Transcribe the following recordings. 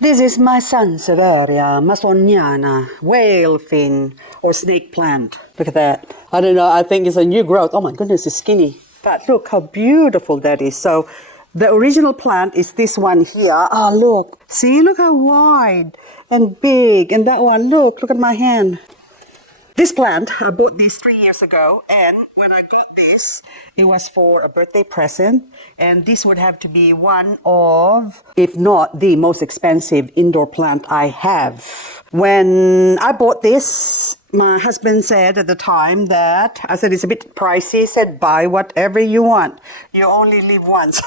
This is my Sanseveria, Masoniana, whale fin, or snake plant. Look at that. I don't know, I think it's a new growth. Oh my goodness, it's skinny. But look how beautiful that is. So the original plant is this one here. Oh, look. See, look how wide and big. And that one, look at my hand. This plant, I bought this 3 years ago, and when I got this, it was for a birthday present, and this would have to be one of, if not the most expensive indoor plant I have. When I bought this, my husband said at the time that, I said it's a bit pricey, he said buy whatever you want. You only live once.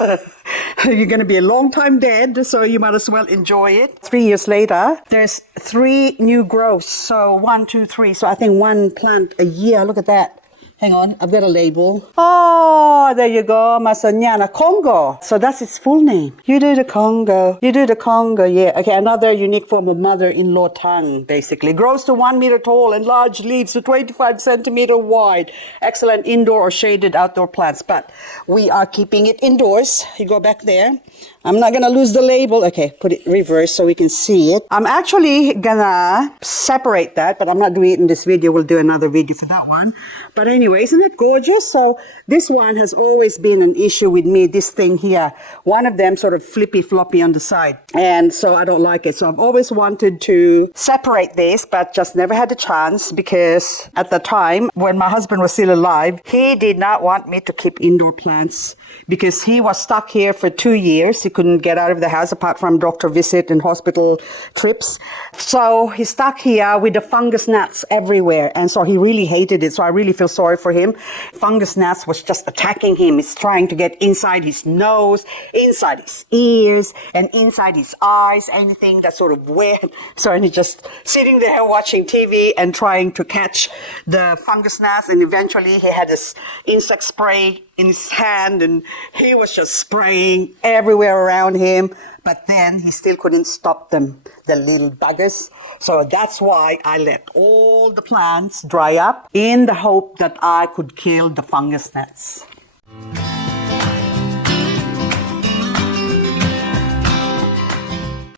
You're going to be a long time dead, so you might as well enjoy it. 3 years later, there's 3 new growths. So 1, 2, 3. So I think one plant a year. Look at that. Hang on, I've got a label. Oh, there you go, Masoniana, Congo. So that's its full name. You do the Congo. You do the Congo, yeah. Okay, another unique form of mother-in-law tongue, basically. Grows to 1 meter tall and large leaves to 25 centimeter wide. Excellent indoor or shaded outdoor plants. But we are keeping it indoors. You go back there. I'm not gonna lose the label. Okay, put it reverse so we can see it. I'm actually gonna separate that, but I'm not doing it in this video. We'll do another video for that one. But anyway, isn't it gorgeous? So this one has always been an issue with me, this thing here. One of them sort of flippy floppy on the side. And so I don't like it. So I've always wanted to separate this, but just never had the chance because at the time when my husband was still alive, he did not want me to keep indoor plants because he was stuck here for 2 years. He couldn't get out of the house apart from doctor visit and hospital trips. So he's stuck here with the fungus gnats everywhere. And so he really hated it. So I really feel sorry for him. Fungus gnats was just attacking him. It's trying to get inside his nose, inside his ears, and inside his eyes, anything that's sort of wet. So and he's just sitting there watching TV and trying to catch the fungus gnats. And eventually he had this insect spray in his hand and he was just spraying everywhere around him, but then he still couldn't stop them, the little buggers. So that's why I let all the plants dry up in the hope that I could kill the fungus gnats.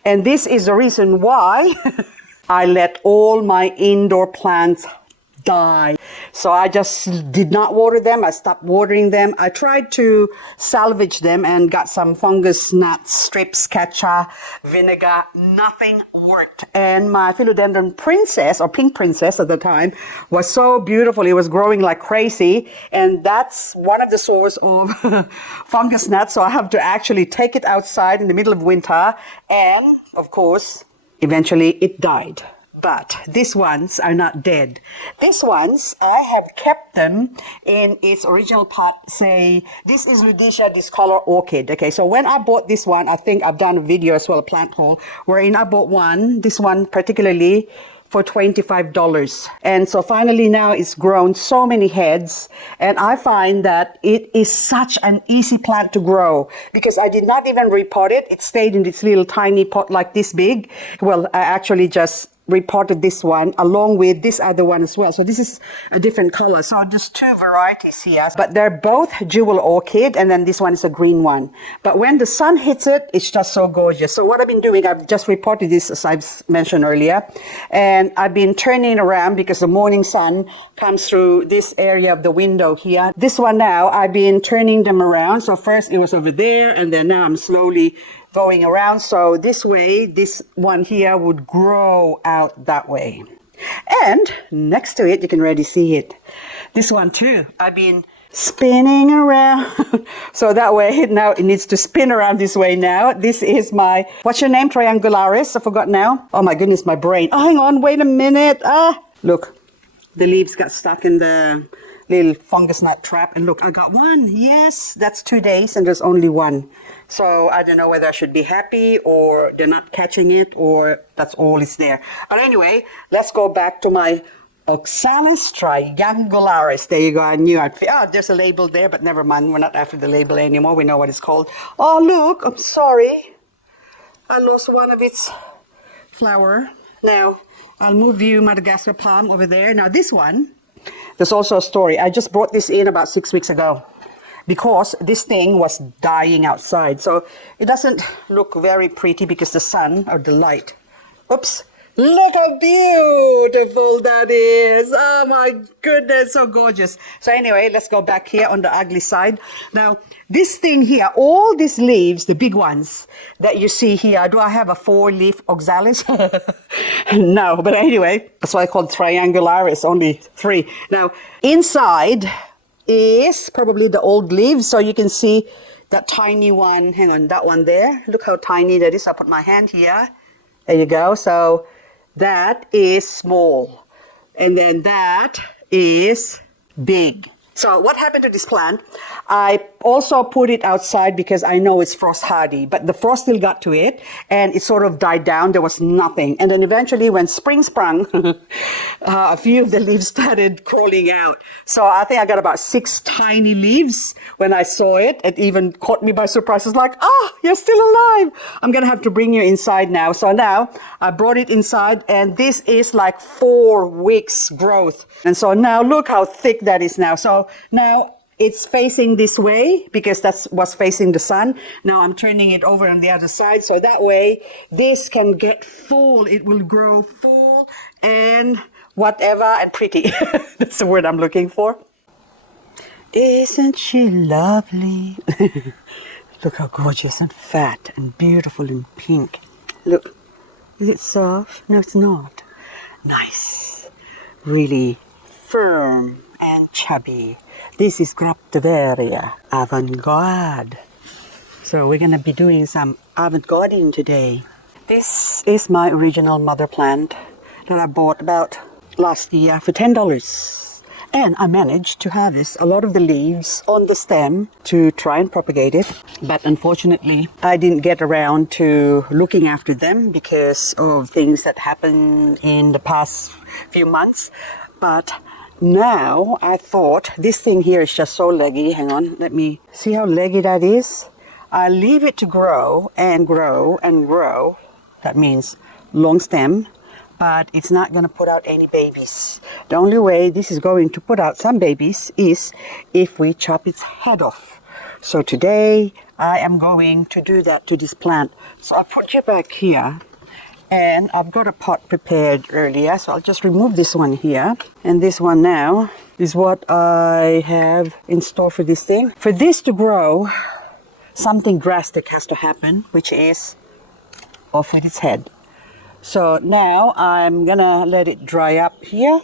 And this is the reason why I let all my indoor plants die. So I just did not water them. I stopped watering them. I tried to salvage them and got some fungus gnat strips, catcher, vinegar. Nothing worked. And my philodendron princess, or pink princess at the time, was so beautiful. It was growing like crazy. And that's one of the source of fungus gnats. So I have to actually take it outside in the middle of winter. And, of course, eventually it died. But these ones are not dead. These ones, I have kept them in its original pot. Say, this is Ludisia discolor orchid. Okay, so when I bought this one, I think I've done a video as well, a plant haul, wherein I bought this one particularly, for $25. And so finally now it's grown so many heads. And I find that it is such an easy plant to grow because I did not even repot it. It stayed in this little tiny pot like this big. Well, I actually just repotted this one along with this other one as well. So this is a different color. So there's 2 varieties here, but they're both Jewel Orchid, and then this one is a green one. But when the sun hits it, it's just so gorgeous. So what I've been doing, I've just repotted this as I've mentioned earlier, and I've been turning around because the morning sun comes through this area of the window here. This one now, I've been turning them around. So first it was over there, and then now I'm slowly going around. So this way, this one here would grow out that way. And next to it, you can already see it. This one too, I've been spinning around. So that way, now it needs to spin around this way now. This is my, what's your name? Triangularis, I forgot now. Oh my goodness, my brain. Oh, hang on, wait a minute. Look, the leaves got stuck in the little fungus gnat trap. And look, I got one. Yes, that's 2 days and there's only one. So I don't know whether I should be happy or they're not catching it or that's all is there. But anyway, let's go back to my Oxalis Triangularis. There you go. I knew I'd... there's a label there, but never mind. We're not after the label anymore. We know what it's called. Oh, look. I'm sorry. I lost one of its flower. Now, I'll move you Madagascar palm over there. Now, this one, there's also a story. I just brought this in about 6 weeks ago. because this thing was dying outside. So it doesn't look very pretty because the sun or the light. Oops. Look how beautiful that is. Oh my goodness, so gorgeous. So anyway, let's go back here on the ugly side. Now, this thing here, all these leaves, the big ones that you see here, do I have a 4-leaf Oxalis? No, but anyway, that's why I called Triangularis, only 3. Now, inside is probably the old leaves, so you can see that tiny one. Hang on, that one there. Look how tiny that is. I'll put my hand here. There you go. So that is small. And then that is big. So what happened to this plant? I also put it outside because I know it's frost hardy, but the frost still got to it and it sort of died down. There was nothing. And then eventually when spring sprung, a few of the leaves started crawling out. So I think I got about 6 tiny leaves when I saw it. It even caught me by surprise. It's like, you're still alive. I'm going to have to bring you inside now. So now I brought it inside and this is like 4 weeks growth. And so now look how thick that is now. So now it's facing this way because that was facing the sun. Now I'm turning it over on the other side so that way this can get full. It will grow full and whatever and pretty. That's the word I'm looking for. Isn't she lovely? Look how gorgeous and fat and beautiful and pink. Look, is it soft? No, it's not. Nice. Really firm and chubby. This is Graptoveria Avant. So we're going to be doing some avant-garding today. This is my original mother plant that I bought about last year for $10. And I managed to harvest a lot of the leaves on the stem to try and propagate it. But unfortunately, I didn't get around to looking after them because of things that happened in the past few months. But now I thought this thing here is just so leggy. Hang on, let me see how leggy that is. I leave it to grow and grow and grow. That means long stem, but it's not going to put out any babies. The only way this is going to put out some babies is if we chop its head off. So today I am going to do that to this plant. So I'll put you back here. And I've got a pot prepared earlier, so I'll just remove this one here. And this one now is what I have in store for this thing. For this to grow, something drastic has to happen, which is off with its head. So now I'm gonna let it dry up here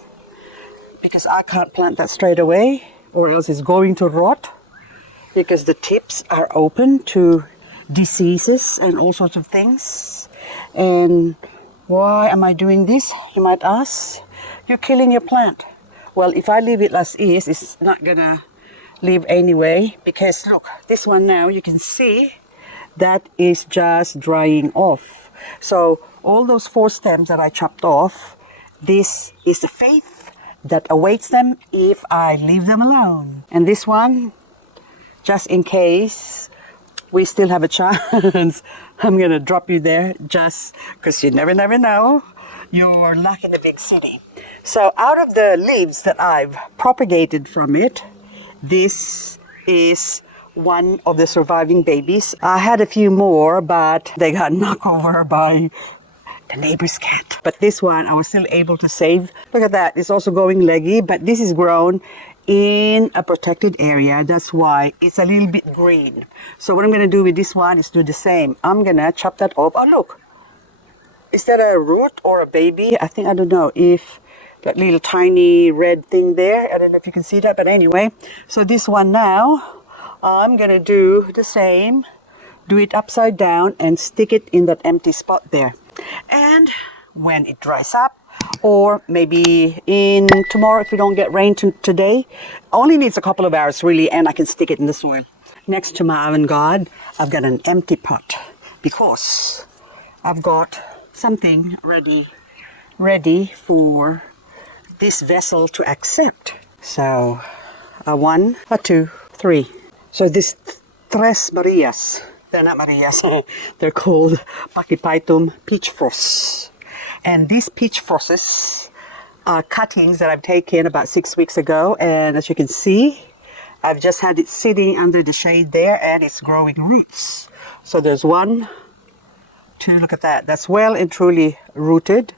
because I can't plant that straight away or else it's going to rot because the tips are open to diseases and all sorts of things. And why am I doing this, you might ask? You're killing your plant. Well, if I leave it as is, it's not gonna live anyway because look, this one now you can see that is just drying off. So all those 4 stems that I chopped off, this is the fate that awaits them if I leave them alone. And this one, just in case we still have a chance, I'm going to drop you there just because you never know. You're luck in a big city. So out of the leaves that I've propagated from it, this is one of the surviving babies. I had a few more, but they got knocked over by the neighbor's cat. But this one I was still able to save. Look at that, it's also going leggy, but this is grown in a protected area. That's why it's a little bit green. So what I'm going to do with this one is do the same. I'm going to chop that off. Oh, look. Is that a root or a baby? I don't know if that little tiny red thing there. I don't know if you can see that, but anyway. So this one now, I'm going to do the same. Do it upside down and stick it in that empty spot there. And when it dries up, or maybe in tomorrow if we don't get rain today, only needs a couple of hours really, and I can stick it in the soil. Next to my avant-garde, I've got an empty pot because I've got something ready for this vessel to accept. So a 1, a 2, 3. So this Tres Marias, they're not Marias, they're called Pachyphytum peach frosts. And these peach frosts are cuttings that I've taken about 6 weeks ago. And as you can see, I've just had it sitting under the shade there, and it's growing roots. So there's 1, 2, look at that. That's well and truly rooted.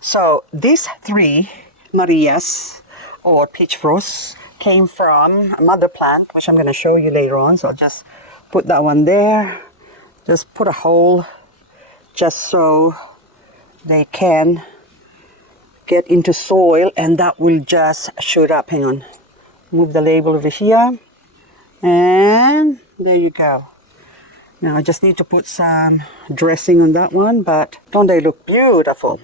So these 3 Marias or peach frosts came from a mother plant, which I'm going to show you later on. So I'll just put that one there. Just put a hole just so they can get into soil, and that will just shoot up. Hang on. Move the label over here. And there you go. Now I just need to put some dressing on that one, but don't they look beautiful?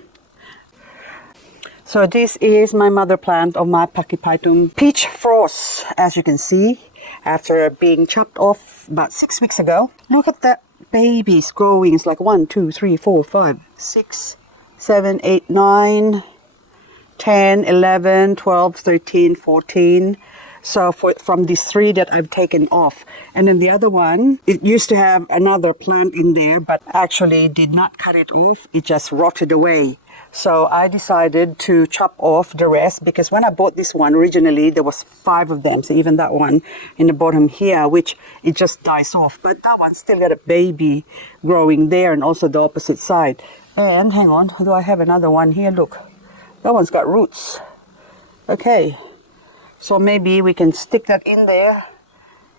So this is my mother plant of my Pachyphytum peach frost, as you can see, after being chopped off about 6 weeks ago. Look at that babies growing. It's like 1, 2, 3, 4, 5, 6, 7, 8, 9, 10, 11, 12, 13, 14. So from these 3 that I've taken off. And then the other one, it used to have another plant in there, but actually did not cut it off. It just rotted away. So I decided to chop off the rest, because when I bought this one originally, there was 5 of them. So even that one in the bottom here, which it just dies off. But that one still got a baby growing there, and also the opposite side. And hang on, do I have another one here? Look, that one's got roots. Okay. So maybe we can stick that in there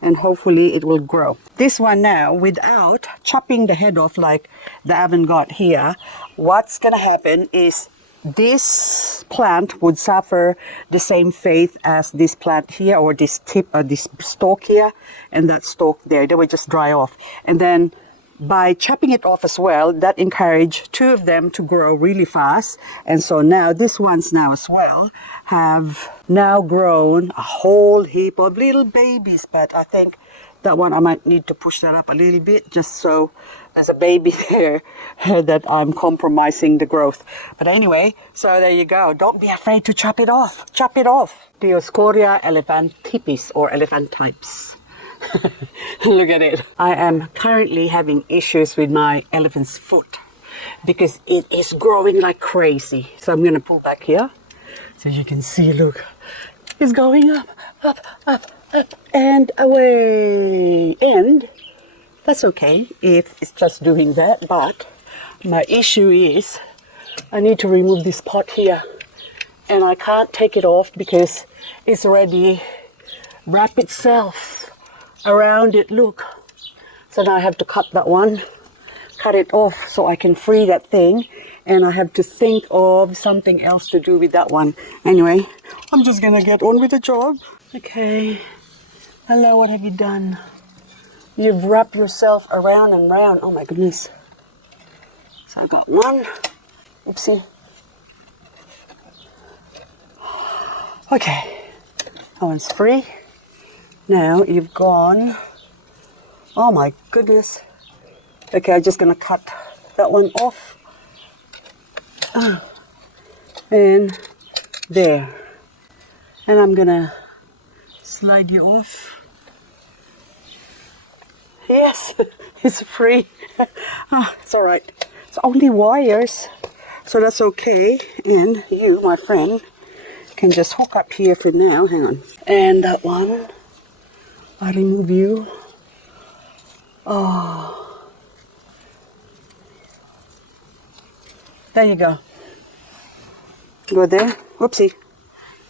and hopefully it will grow. This one now, without chopping the head off like the Avant got here, what's going to happen is this plant would suffer the same fate as this plant here, or this tip, or this stalk here, and that stalk there. They would just dry off. And then by chopping it off as well, that encouraged 2 of them to grow really fast. And so now these ones now as well have now grown a whole heap of little babies. But I think that one I might need to push that up a little bit, just so there's a baby there that I'm compromising the growth. But anyway, so there you go. Don't be afraid to chop it off. Chop it off. Dioscorea Elephantipes, or Elephantipes. Look at it. I am currently having issues with my elephant's foot because it is growing like crazy. So I'm going to pull back here so you can see, look, it's going up, up, up, up, and away. And that's okay if it's just doing that, but my issue is I need to remove this pot here, and I can't take it off because it's already wrapped itself around it. Look, so now I have to cut that one, cut it off so I can free that thing, and I have to think of something else to do with that one. Anyway, I'm just gonna get on with the job. Okay, hello, what have you done? You've wrapped yourself around and round. Oh my goodness. So I got one. Oopsie. Okay, that one's free. Now you've gone, oh my goodness. Okay, I'm just gonna cut that one off. And there. And I'm gonna slide you off. Yes, it's free. It's all right. It's only wires, so that's okay. And you, my friend, can just hook up here for now. Hang on. And that one, I remove you. Oh, there you go. Go there. Whoopsie.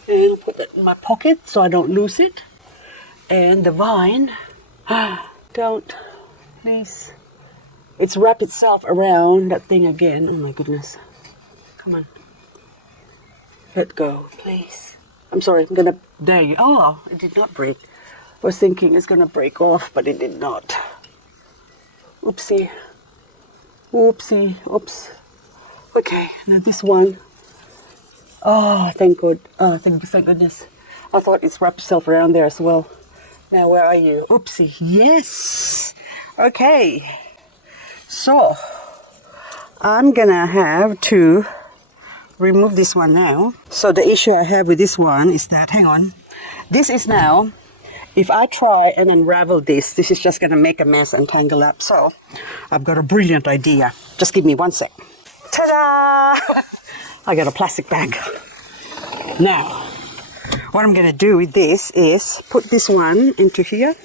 And I'll put that in my pocket so I don't lose it. And the vine, don't, please. It's wrapped itself around that thing again. Oh my goodness. Come on. Let go, please. I'm sorry, I'm gonna, there you, oh, it did not break. I was thinking it's gonna break off, but it did not. Oopsie. Oopsie, oops. Okay, now this one. Oh, thank God. Oh, thank goodness. I thought it's wrapped itself around there as well. Now, where are you? Oopsie, yes. Okay. So, I'm gonna have to remove this one now. So the issue I have with this one is that, hang on, this is now, if I try and unravel this is just gonna make a mess and tangle up. So I've got a brilliant idea. Just give me 1 sec. Ta-da! I got a plastic bag. Now, what I'm gonna do with this is put this one into here.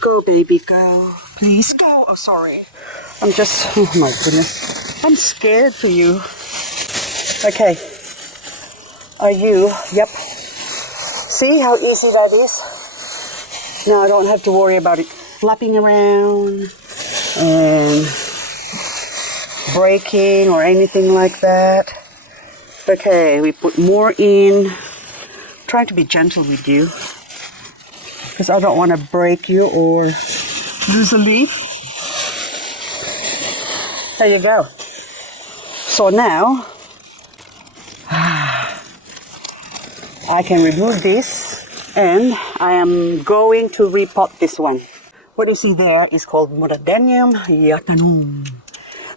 Go, baby, go. Please go. Oh, sorry. I'm just, oh my goodness. I'm scared for you. Okay. Are you? Yep. See how easy that is? Now I don't have to worry about it flapping around and breaking or anything like that. Okay, we put more in. Trying to be gentle with you, because I don't want to break you or lose a leaf. There you go. So now I can remove this, and I am going to repot this one. What you see there is called Monadenium yattanum.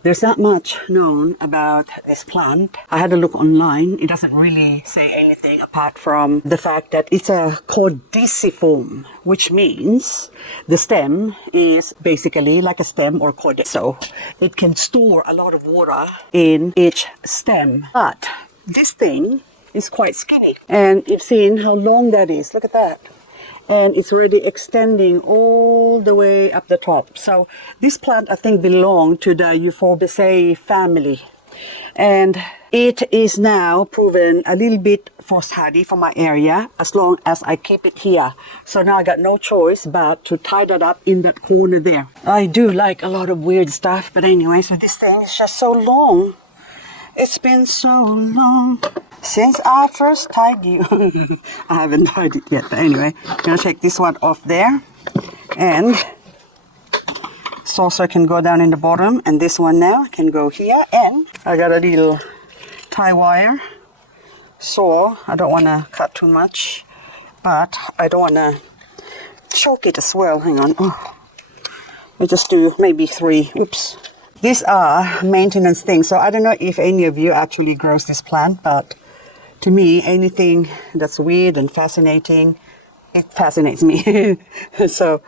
There's not much known about this plant. I had a look online. It doesn't really say anything apart from the fact that it's a caudiciform, which means the stem is basically like a stem or caudex. So it can store a lot of water in each stem. But this thing is quite skinny. And you've seen how long that is. Look at that. And it's already extending all the way up the top. So this plant, I think, belonged to the Euphorbiaceae family. And it is now proven a little bit frost hardy for my area, as long as I keep it here. So now I got no choice but to tie that up in that corner there. I do like a lot of weird stuff, but anyway, so this thing is just so long. It's been so long since I first tied you. I haven't tied it yet, but anyway, I'm gonna take this one off there, and saucer can go down in the bottom, and this one now can go here. And I got a little tie wire, so I don't want to cut too much, but I don't want to choke it as well. Hang on. Oh. I just do maybe 3. Oops. These are maintenance things, so I don't know if any of you actually grows this plant, but to me, anything that's weird and fascinating, it fascinates me. So,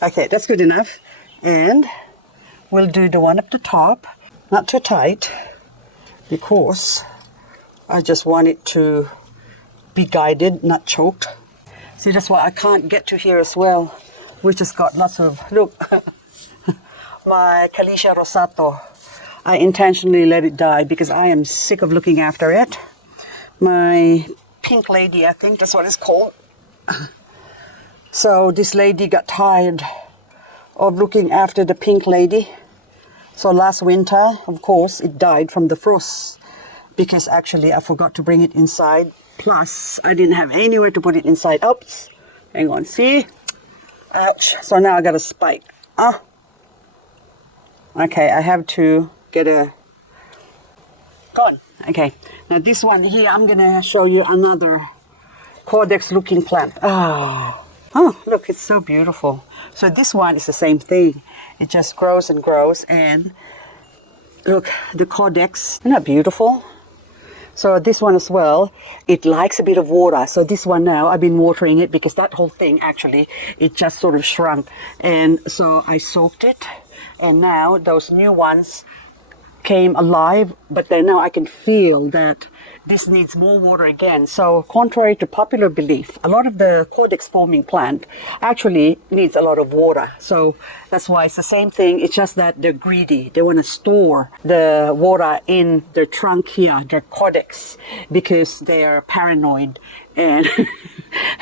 okay, that's good enough. And we'll do the one up the top, not too tight, because I just want it to be guided, not choked. See, that's why I can't get to here as well. We just got lots of, look, my Calicia rosato. I intentionally let it die because I am sick of looking after it. My pink lady, I think that's what it's called. So this lady got tired of looking after the pink lady. So last winter, of course, it died from the frost, because actually I forgot to bring it inside. Plus, I didn't have anywhere to put it inside. Oops, hang on, see? Ouch. So now I got a spike. Okay, I have to get a... Gone. Okay, now this one here, I'm gonna show you another caudex looking plant. Oh, look, it's so beautiful. So this one is the same thing. It just grows and grows, and look, the caudex, isn't that beautiful? So this one as well, it likes a bit of water. So this one now, I've been watering it because that whole thing actually, it just sort of shrunk. And so I soaked it, and now those new ones came alive, but then now I can feel that this needs more water again. So contrary to popular belief, a lot of the caudex forming plant actually needs a lot of water. So that's why it's the same thing. It's just that they're greedy. They want to store the water in their trunk here, their caudex, because they are paranoid. And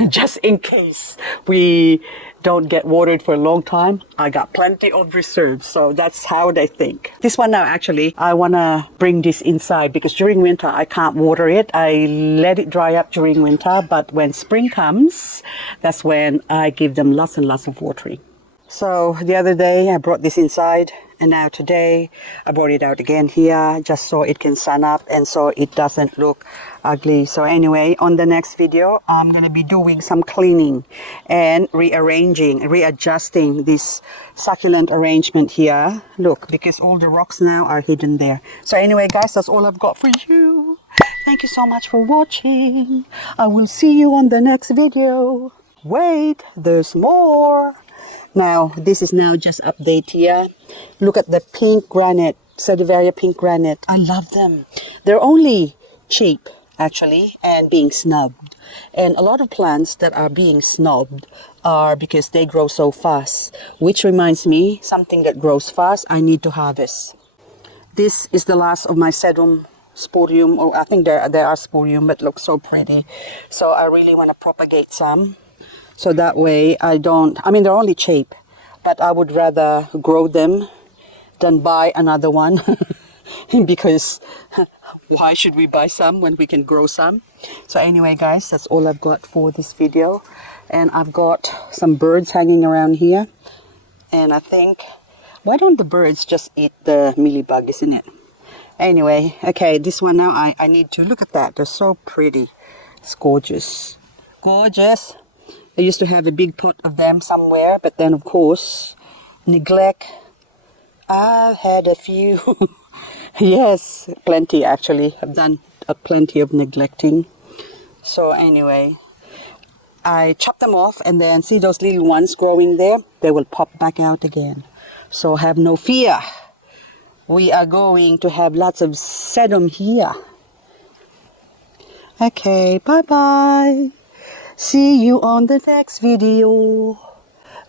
just in case we don't get watered for a long time, I got plenty of reserves. So that's how they think. This one now, actually, I want to bring this inside because during winter I can't water it. I let it dry up during winter, but when spring comes, that's when I give them lots and lots of watering. So the other day I brought this inside, and now today I brought it out again here just so it can sun up and so it doesn't look ugly. So anyway, on the next video I'm going to be doing some cleaning and readjusting this succulent arrangement here. Look, because all the rocks now are hidden there. So anyway guys, that's all I've got for you. Thank you so much for watching. I will see you on the next video. Wait, there's more. Now, this is now just update here. Look at the pink granite Sedeveria pink granite. I love them. They're only cheap, actually, and being snubbed. And a lot of plants that are being snubbed are because they grow so fast. Which reminds me, something that grows fast, I need to harvest. This is the last of my Sedum Spurium. Oh, I think there are Spurium, but look so pretty. So I really want to propagate some. So that way I don't, I mean, they're only cheap, but I would rather grow them than buy another one. Because why should we buy some when we can grow some? So anyway, guys, that's all I've got for this video. And I've got some birds hanging around here. And I think, why don't the birds just eat the mealybug, isn't it? Anyway, okay, this one now, I need to look at that. They're so pretty. It's gorgeous. Gorgeous. I used to have a big pot of them somewhere, but then, of course, neglect. I've had a few. Yes, plenty actually. I've done plenty of neglecting. So anyway, I chop them off, and then see those little ones growing there? They will pop back out again. So have no fear. We are going to have lots of sedum here. Okay, bye-bye. See you on the next video.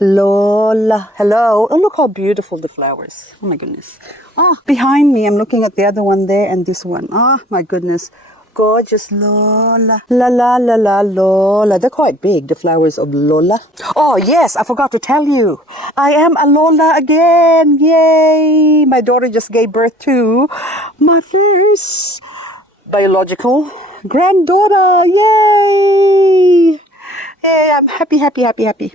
Lola. Hello. Oh, look how beautiful the flowers. Oh, my goodness. Oh, behind me, I'm looking at the other one there and this one. Oh, my goodness. Gorgeous Lola. La, la, la, la, Lola. They're quite big, the flowers of Lola. Oh, yes, I forgot to tell you. I am a Lola again. Yay. My daughter just gave birth to my first biological granddaughter. Yay. Yay, I'm happy, happy, happy, happy.